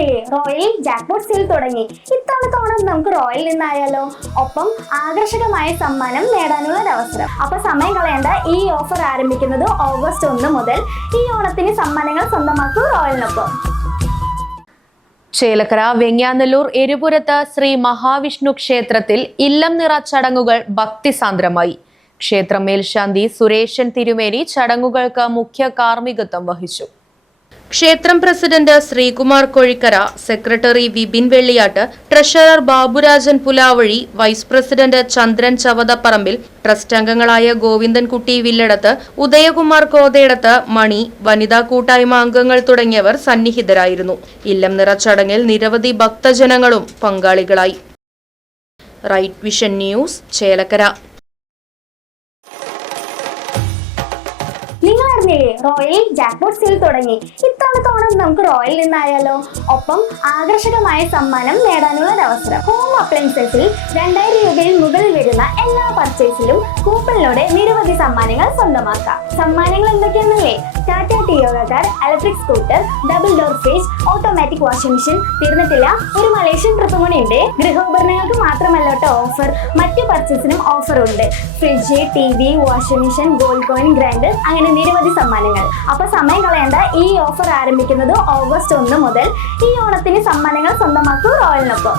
അറിഞ്ഞില്ലേ, royal jackpot sale തുടങ്ങി. ഇത്തവണത്തെ ഓണം നമുക്ക് റോയൽ നിന്നായാലോ? ഒപ്പം ആകർഷകമായ സമ്മാനം നേടാനുള്ള ഒരു അവസരം. അപ്പൊ സമയം കളയേണ്ട, ഈ ഓഫർ ആരംഭിക്കുന്നത് ഓഗസ്റ്റ് 1 മുതൽ. ഈ ഓണത്തിന് സമ്മാനങ്ങൾ സ്വന്തമാക്കൂ റോയലിനൊപ്പം. ചേലക്കര വെങ്ങ്യാനല്ലൂർ എരുപുരത്ത് ശ്രീ മഹാവിഷ്ണു ക്ഷേത്രത്തിൽ ഇല്ലം നിറ ചടങ്ങുകൾ ഭക്തിസാന്ദ്രമായി. ക്ഷേത്ര മേൽശാന്തി സുരേഷൻ തിരുമേനി ചടങ്ങുകൾക്ക് മുഖ്യ കാർമ്മികത്വം വഹിച്ചു. ക്ഷേത്രം president Sreekumar Kozhikkara, secretary Vipin Velliyatt, treasurer Baburajan Pulavazhi, vice president Chandran Chavathaparambil, trust അംഗങ്ങളായ ഗോവിന്ദൻകുട്ടി വില്ലടത്ത്, ഉദയകുമാർ കോതേടത്ത്, മണി, വനിതാ കൂട്ടായ്മ അംഗങ്ങൾ തുടങ്ങിയവർ സന്നിഹിതരായിരുന്നു. ഇല്ലം നിറ ചടങ്ങിൽ നിരവധി ഭക്തജനങ്ങളും പങ്കാളികളായി. Right vision news, Chelakkara. നിങ്ങൾ അറിഞ്ഞില്ലേ, റോയൽ ജാക്ക്പോട്ട് സെയിൽ തുടങ്ങി. ഇത്തവണത്തെ ഓണം നമുക്ക് റോയൽ നിന്നായാലോ? ഒപ്പം ആകർഷകമായ സമ്മാനം നേടാനുള്ള ഒരു അവസരം. ഹോം അപ്ലയൻസസിൽ 2000 രൂപയിൽ മുകളിൽ വരുന്ന എല്ലാ പർച്ചേസിലും കൂപ്പണിലൂടെ നിരവധി സമ്മാനങ്ങൾ സ്വന്തമാക്കാം. സമ്മാനങ്ങൾ എന്തൊക്കെയാണെന്നല്ലേ? Tata Tiago car, electric scooter, double door fridge, automatic washing machine, തീർന്നിട്ടില്ല, ഒരു മലേഷ്യൻ ട്രിപ്പ് കൂടിയുണ്ട്. ഗൃഹോപകരണങ്ങൾക്ക് മാത്രമല്ല ഓഫർ, മറ്റു പർച്ചേസിനും ഓഫർ ഉണ്ട്. Fridge, TV, washing machine, gold coin, grinder, അങ്ങനെ നിരവധി സമ്മാനങ്ങൾ. അപ്പൊ സമയം കളയേണ്ട, ഈ ഓഫർ ആരംഭിക്കുന്നത് ഓഗസ്റ്റ് 1 മുതൽ. ഈ ഓണത്തിന് സമ്മാനങ്ങൾ സ്വന്തമാക്കൂ റോയലിനൊപ്പം.